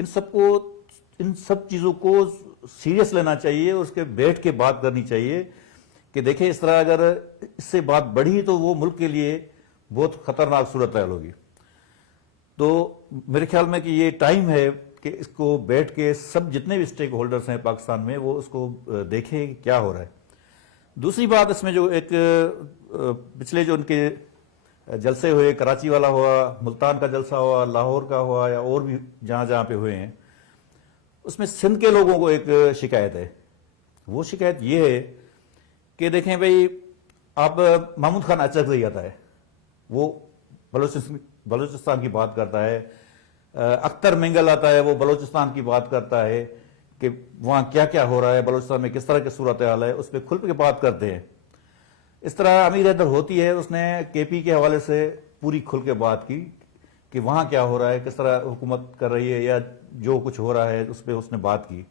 ان سب چیزوں کو سیریس لینا چاہیے اور اس کے بیٹھ کے بات کرنی چاہیے کہ دیکھیں اس طرح اگر اس سے بات بڑھی تو وہ ملک کے لیے بہت خطرناک صورتحال ہوگی. تو میرے خیال میں کہ یہ ٹائم ہے کہ اس کو بیٹھ کے سب جتنے بھی اسٹیک ہولڈرز ہیں پاکستان میں وہ اس کو دیکھیں کہ کیا ہو رہا ہے. دوسری بات اس میں جو ایک پچھلے جو ان کے جلسے ہوئے، کراچی والا ہوا، ملتان کا جلسہ ہوا، لاہور کا ہوا یا اور بھی جہاں جہاں پہ ہوئے ہیں، اس میں سندھ کے لوگوں کو ایک شکایت ہے. وہ شکایت یہ ہے کہ دیکھیں بھئی آپ محمود خان اچکزئی آتا ہے، وہ بلوچستان کی بات کرتا ہے. اختر مینگل آتا ہے، وہ بلوچستان کی بات کرتا ہے کہ وہاں کیا کیا ہو رہا ہے، بلوچستان میں کس طرح کی صورتحال ہے، اس پہ کھل کے بات کرتے ہیں. اس طرح امیر حیدر ہوتی ہے، اس نے کے پی کے حوالے سے پوری کھل کے بات کی کہ وہاں کیا ہو رہا ہے، کس طرح حکومت کر رہی ہے یا جو کچھ ہو رہا ہے اس پہ اس نے بات کی.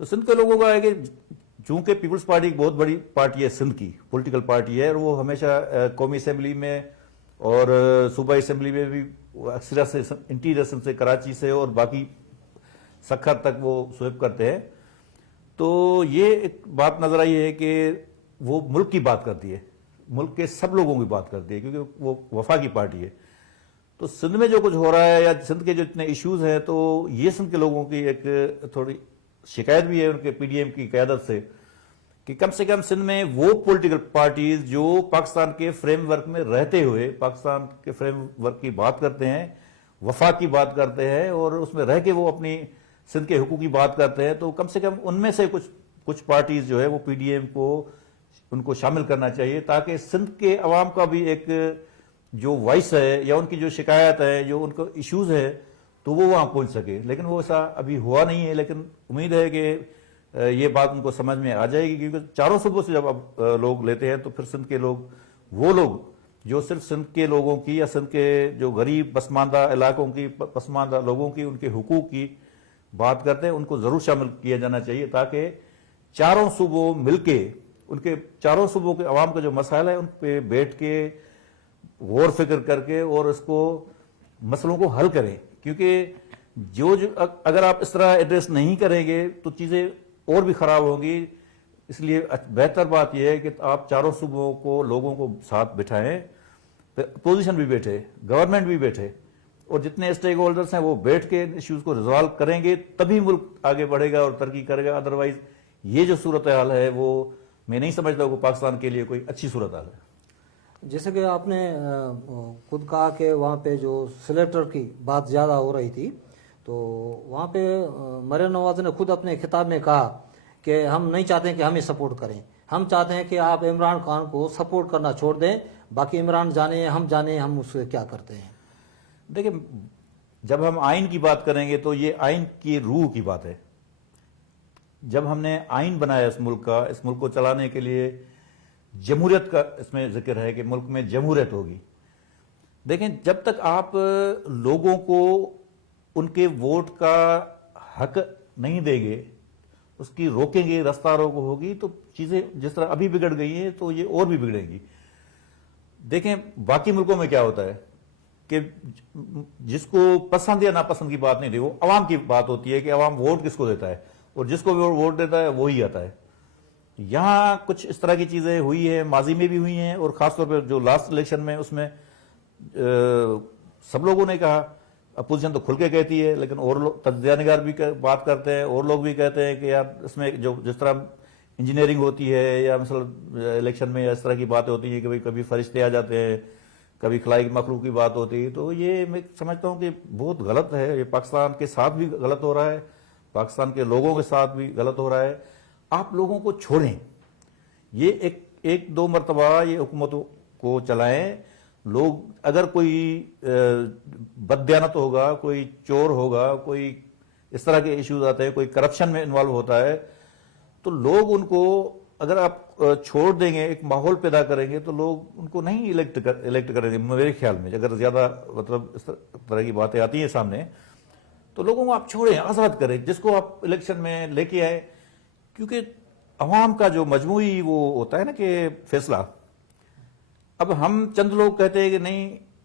تو سندھ کے لوگوں کا ہے کہ چونکہ پیپلز پارٹی ایک بہت بڑی پارٹی ہے، سندھ کی پولیٹیکل پارٹی ہے، اور وہ ہمیشہ قومی اسمبلی میں اور صوبائی اسمبلی میں بھی اکثر سے انٹیریئر سندھ سے، کراچی سے اور باقی سکھر تک وہ سویپ کرتے ہیں. تو یہ ایک بات نظر آئی ہے کہ وہ ملک کی بات کرتی ہے، ملک کے سب لوگوں کی بات کرتی ہے، کیونکہ وہ وفا کی پارٹی ہے. تو سندھ میں جو کچھ ہو رہا ہے یا سندھ کے جو اتنے ایشوز ہیں، تو یہ سندھ کے لوگوں کی ایک تھوڑی شکایت بھی ہے ان کے پی ڈی ایم کی قیادت سے کہ کم سے کم سندھ میں وہ پولیٹیکل پارٹیز جو پاکستان کے فریم ورک میں رہتے ہوئے پاکستان کے فریم ورک کی بات کرتے ہیں، وفا کی بات کرتے ہیں اور اس میں رہ کے وہ اپنی سندھ کے حقوق کی بات کرتے ہیں، تو کم سے کم ان میں سے کچھ پارٹیز جو ہے وہ پی ڈی ایم کو ان کو شامل کرنا چاہیے، تاکہ سندھ کے عوام کا بھی ایک جو وائس ہے یا ان کی جو شکایت ہے، جو ان کو ایشوز ہے، تو وہ وہاں پہنچ سکے. لیکن وہ ایسا ابھی ہوا نہیں ہے، لیکن امید ہے کہ یہ بات ان کو سمجھ میں آ جائے گی، کیونکہ چاروں صوبوں سے جب اب لوگ لیتے ہیں تو پھر سندھ کے لوگ، وہ لوگ جو صرف سندھ کے لوگوں کی یا سندھ کے جو غریب پسماندہ علاقوں کی، پسماندہ لوگوں کی، ان کے حقوق کی بات کرتے ہیں، ان کو ضرور شامل کیا جانا چاہیے، تاکہ چاروں صوبوں مل کے ان کے چاروں صوبوں کے عوام کا جو مسائل ہے ان پہ بیٹھ کے غور فکر کر کے اور اس کو مسئلوں کو حل کریں. کیونکہ جو اگر آپ اس طرح ایڈریس نہیں کریں گے تو چیزیں اور بھی خراب ہوں گی. اس لیے بہتر بات یہ ہے کہ آپ چاروں صوبوں کو، لوگوں کو ساتھ بٹھائیں، اپوزیشن بھی بیٹھے، گورنمنٹ بھی بیٹھے، اور جتنے اسٹیک ہولڈرز ہیں وہ بیٹھ کے ایشوز کو ریزالو کریں گے، تبھی ملک آگے بڑھے گا اور ترقی کرے گا. ادروائز یہ جو صورتحال ہے وہ میں نہیں سمجھتا کہ پاکستان کے لیے کوئی اچھی صورتحال ہے. جیسے کہ آپ نے خود کہا کہ وہاں پہ جو سلیکٹر کی بات زیادہ ہو رہی تھی، تو وہاں پہ مریم نواز نے خود اپنے خطاب میں کہا کہ ہم نہیں چاہتے ہیں کہ ہمیں سپورٹ کریں، ہم چاہتے ہیں کہ آپ عمران خان کو سپورٹ کرنا چھوڑ دیں، باقی عمران جانے ہم اس سے کیا کرتے ہیں. دیکھیں، جب ہم آئین کی بات کریں گے تو یہ آئین کی روح کی بات ہے. جب ہم نے آئین بنایا اس ملک کا، اس ملک کو چلانے کے لیے جمہوریت کا اس میں ذکر ہے کہ ملک میں جمہوریت ہوگی. دیکھیں، جب تک آپ لوگوں کو ان کے ووٹ کا حق نہیں دیں گے، اس کی روکیں گے، رستہ روک ہوگی، تو چیزیں جس طرح ابھی بگڑ گئی ہیں تو یہ اور بھی بگڑیں گی. دیکھیں باقی ملکوں میں کیا ہوتا ہے کہ جس کو پسند یا ناپسند کی بات نہیں دی، وہ عوام کی بات ہوتی ہے کہ عوام ووٹ کس کو دیتا ہے، اور جس کو بھی ووٹ دیتا ہے وہی آتا ہے. یہاں کچھ اس طرح کی چیزیں ہوئی ہیں، ماضی میں بھی ہوئی ہیں، اور خاص طور پہ جو لاسٹ الیکشن میں اس میں سب لوگوں نے کہا، اپوزیشن تو کھل کے کہتی ہے، لیکن اور لوگ تجزیہ نگار بھی بات کرتے ہیں، اور لوگ بھی کہتے ہیں کہ یار اس میں جو جس طرح انجینئرنگ ہوتی ہے یا مثلا الیکشن میں اس طرح کی باتیں ہوتی ہیں کہ کبھی فرشتے آ جاتے ہیں، کبھی خلائی مخلوق کی بات ہوتی ہے، تو یہ میں سمجھتا ہوں کہ بہت غلط ہے. یہ پاکستان کے ساتھ بھی غلط ہو رہا ہے، پاکستان کے لوگوں کے ساتھ بھی غلط ہو رہا ہے. آپ لوگوں کو چھوڑیں، یہ ایک دو مرتبہ یہ حکومتوں کو چلائیں. لوگ اگر کوئی بددیانت ہوگا، کوئی چور ہوگا، کوئی اس طرح کے ایشوز آتے ہیں، کوئی کرپشن میں انوالو ہوتا ہے، تو لوگ ان کو اگر آپ چھوڑ دیں گے، ایک ماحول پیدا کریں گے، تو لوگ ان کو نہیں الیکٹ کریں گے. میرے خیال میں اگر زیادہ مطلب اس طرح کی باتیں آتی ہیں سامنے، تو لوگوں کو آپ چھوڑیں، آزاد کریں، جس کو آپ الیکشن میں لے کے آئے. کیونکہ عوام کا جو مجموعی وہ ہوتا ہے نا کہ فیصلہ، اب ہم چند لوگ کہتے ہیں کہ نہیں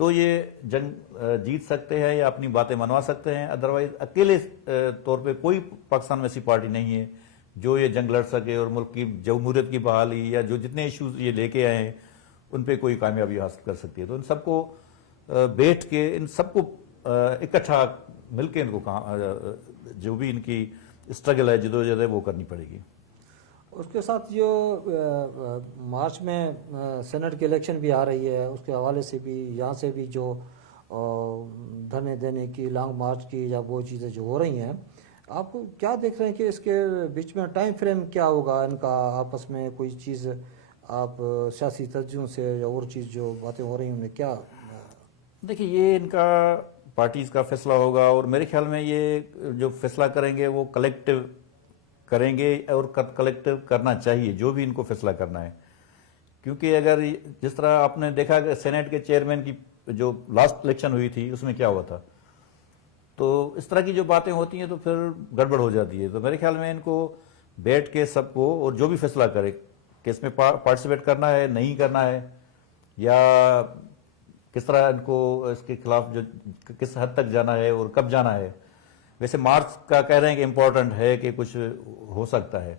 تو یہ جنگ جیت سکتے ہیں یا اپنی باتیں منوا سکتے ہیں. ادروائز اکیلے طور پہ کوئی پاکستان میں ایسی پارٹی نہیں ہے جو یہ جنگ لڑ سکے اور ملک کی جمہوریت کی بحالی یا جو جتنے ایشوز یہ لے کے آئے ہیں ان پہ کوئی کامیابی حاصل کر سکتی ہے. تو ان سب کو بیٹھ کے ان سب کو اکٹھا مل کے ان کو جو بھی ان کی اسٹرگل ہے جدوجہد ہے وہ کرنی پڑے گی. اس کے ساتھ جو مارچ میں سینٹ کی الیکشن بھی آ رہی ہے، اس کے حوالے سے بھی یہاں سے بھی جو دھرنے دینے کی، لانگ مارچ کی یا وہ چیزیں جو ہو رہی ہیں، آپ کیا دیکھ رہے ہیں کہ اس کے بیچ میں ٹائم فریم کیا ہوگا ان کا؟ آپس میں کوئی چیز آپ سیاسی تجزیوں سے یا اور چیز جو باتیں ہو رہی ہیں ان میں کیا؟ دیکھیے یہ ان کا پارٹیز کا فیصلہ ہوگا اور میرے خیال میں یہ جو فیصلہ کریں گے وہ کلیکٹیو کریں گے اور کلیکٹیو کرنا چاہیے جو بھی ان کو فیصلہ کرنا ہے. کیونکہ اگر جس طرح آپ نے دیکھا کہ سینٹ کے چیئرمین کی جو لاسٹ الیکشن ہوئی تھی اس میں کیا ہوا تھا، تو اس طرح کی جو باتیں ہوتی ہیں تو پھر گڑبڑ ہو جاتی ہے. تو میرے خیال میں ان کو بیٹھ کے سب کو اور جو بھی فیصلہ کرے کہ اس میں پارٹیسپیٹ کرنا ہے نہیں کرنا ہے یا کس طرح ان کو اس کے خلاف جو کس حد تک جانا ہے اور کب جانا ہے. ویسے مارچ کا کہہ رہے ہیں کہ امپورٹنٹ ہے کہ کچھ ہو سکتا ہے.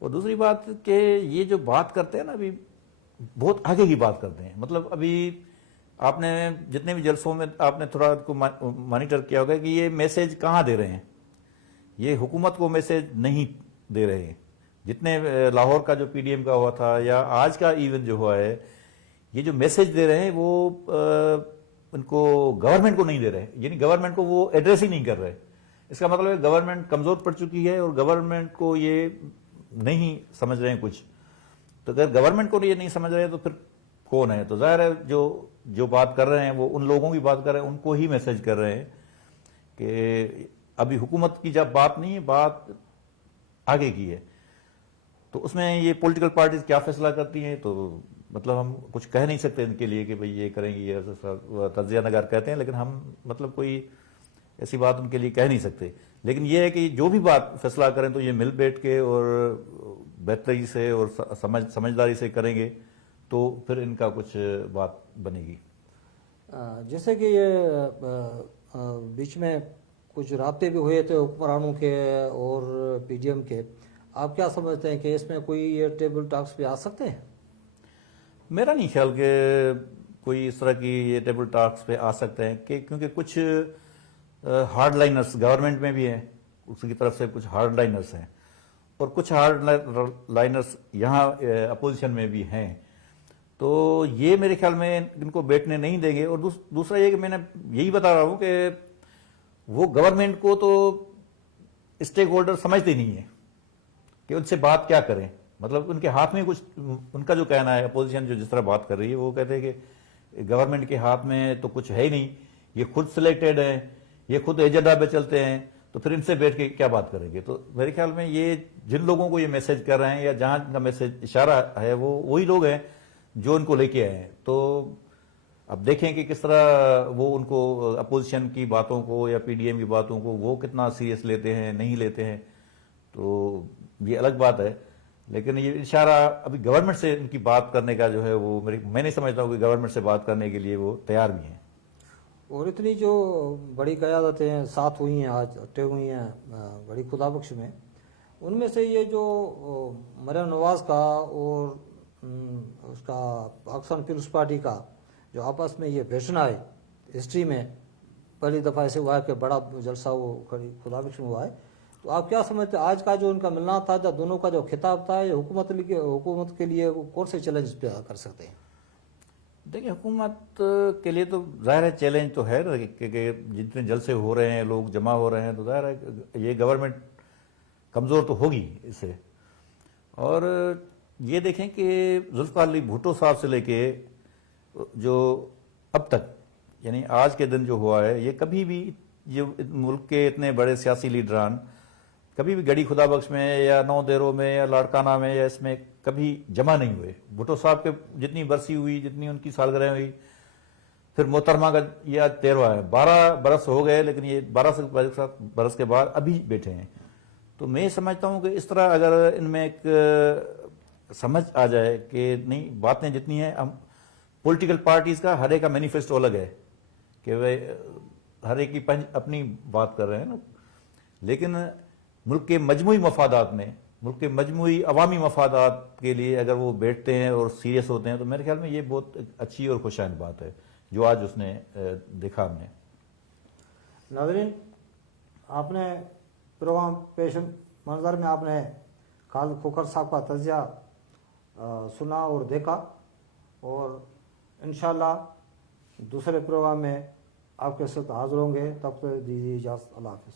اور دوسری بات کہ یہ جو بات کرتے ہیں نا ابھی بہت آگے کی بات کرتے ہیں. مطلب ابھی آپ نے جتنے بھی جلسوں میں آپ نے تھوڑا کو مانیٹر کیا ہوگا کہ یہ میسج کہاں دے رہے ہیں. یہ حکومت کو میسج نہیں دے رہے ہیں. جتنے لاہور کا جو پی ڈی ایم کا ہوا تھا یا آج کا ایونٹ جو ہوا ہے، یہ جو میسج دے رہے ہیں وہ ان کو گورنمنٹ کو نہیں دے رہے، یعنی گورنمنٹ کو وہ ایڈریس ہی نہیں کر رہے. اس کا مطلب ہے گورنمنٹ کمزور پڑ چکی ہے اور گورنمنٹ کو یہ نہیں سمجھ رہے ہیں کچھ. تو اگر گورنمنٹ کو یہ نہیں سمجھ رہے تو پھر کون ہے؟ تو ظاہر ہے جو بات کر رہے ہیں وہ ان لوگوں کی بات کر رہے ہیں، ان کو ہی میسج کر رہے ہیں کہ ابھی حکومت کی جب بات نہیں ہے، بات آگے کی ہے. تو اس میں یہ پولیٹیکل پارٹیز کیا فیصلہ کرتی ہیں تو مطلب ہم کچھ کہہ نہیں سکتے ان کے لیے کہ بھئی یہ کریں گے، یہ تجزیہ نگار کہتے ہیں، لیکن ہم مطلب کوئی ایسی بات ان کے لیے کہہ نہیں سکتے. لیکن یہ ہے کہ جو بھی بات فیصلہ کریں تو یہ مل بیٹھ کے اور بہتری سے اور سمجھداری سے کریں گے تو پھر ان کا کچھ بات بنے گی. جیسے کہ یہ بیچ میں کچھ رابطے بھی ہوئے تھے حکمرانوں کے اور پی ڈی ایم کے، آپ کیا سمجھتے ہیں کہ اس میں کوئی یہ ٹیبل ٹاکس پہ آ سکتے ہیں؟ میرا نہیں خیال کہ کوئی اس طرح کی یہ ٹیبل ٹاکس پہ آ سکتے ہیں کیونکہ کچھ ہارڈ لائنرز گورنمنٹ میں بھی ہیں، اس کی طرف سے کچھ ہارڈ لائنرز ہیں اور کچھ ہارڈ لائنرز یہاں اپوزیشن میں بھی ہیں. تو یہ میرے خیال میں ان کو بیٹھنے نہیں دیں گے. اور دوسرا یہ کہ میں نے یہی بتا رہا ہوں کہ وہ گورنمنٹ کو تو اسٹیک ہولڈر سمجھتے نہیں ہیں کہ ان سے بات کیا کریں. مطلب ان کے ہاتھ میں کچھ ان کا جو کہنا ہے، اپوزیشن جو جس طرح بات کر رہی ہے وہ کہتے ہیں کہ گورنمنٹ کے ہاتھ میں تو کچھ ہے ہی نہیں، یہ خود سلیکٹڈ ہیں، یہ خود ایجنڈا پہ چلتے ہیں، تو پھر ان سے بیٹھ کے کیا بات کریں گے. تو میرے خیال میں یہ جن لوگوں کو یہ میسج کر رہے ہیں یا جہاں کا میسج اشارہ ہے وہ وہی لوگ ہیں جو ان کو لے کے آئے ہیں. تو اب دیکھیں کہ کس طرح وہ ان کو اپوزیشن کی باتوں کو یا پی ڈی ایم کی باتوں کو وہ کتنا سیریس لیتے ہیں نہیں لیتے ہیں، تو یہ الگ بات ہے. لیکن یہ اشارہ ابھی گورنمنٹ سے ان کی بات کرنے کا جو ہے وہ میں نہیں سمجھتا ہوں کہ گورنمنٹ سے بات کرنے کے لیے وہ تیار بھی ہیں. اور اتنی جو بڑی قیادتیں ساتھ ہوئی ہیں آج طے ہوئی ہیں بڑی خدا بخش میں، ان میں سے یہ جو مریم نواز کا اور اس کا پاکستان پیپلز پارٹی کا جو آپس میں یہ بھیڑنا ہے، ہسٹری میں پہلی دفعہ ایسے ہوا ہے کہ بڑا جلسہ وہ خدا بخش میں ہوا ہے. تو آپ کیا سمجھتے ہیں آج کا جو ان کا ملنا تھا یا دونوں کا جو خطاب تھا، یہ حکومت کے لیے وہ کون سے چیلنج پہ کر سکتے ہیں؟ دیکھیں حکومت کے لیے تو ظاہر ہے چیلنج تو ہے کہ جتنے جلسے ہو رہے ہیں، لوگ جمع ہو رہے ہیں، تو ظاہر ہے یہ گورنمنٹ کمزور تو ہوگی اس سے. اور یہ دیکھیں کہ ذوالفقار علی بھٹو صاحب سے لے کے جو اب تک یعنی آج کے دن جو ہوا ہے، یہ کبھی بھی جو ملک کے اتنے بڑے سیاسی لیڈران کبھی بھی گڑی خدا بخش میں یا نو دیروں میں یا لاڑکانہ میں یا اس میں کبھی جمع نہیں ہوئے. بھٹو صاحب کے جتنی برسی ہوئی، جتنی ان کی سالگرہ ہوئی، پھر محترمہ کا یہ آج 13واں ہے، 12 برس ہو گئے، لیکن یہ 12 برس کے بعد ابھی بیٹھے ہیں. تو میں سمجھتا ہوں کہ اس طرح اگر ان میں ایک سمجھ آ جائے کہ نہیں باتیں جتنی ہیں ہم پولیٹیکل پارٹیز کا ہر ایک کا مینیفیسٹو الگ ہے کہ وہ ہر ایک کی اپنی بات کر رہے ہیں نا، لیکن ملک کے مجموعی مفادات میں، ملک کے مجموعی عوامی مفادات کے لیے اگر وہ بیٹھتے ہیں اور سیریس ہوتے ہیں تو میرے خیال میں یہ بہت اچھی اور خوشائند بات ہے جو آج اس نے دیکھا ہم نے. ناظرین، آپ نے پروگرام پیش منظر میں آپ نے خالد کھوکھر صاحب کا تجزیہ سنا اور دیکھا، اور انشاءاللہ دوسرے پروگرام میں آپ کے ساتھ حاضر ہوں گے. تب تک دیجیے اجازت. اللہ حافظ.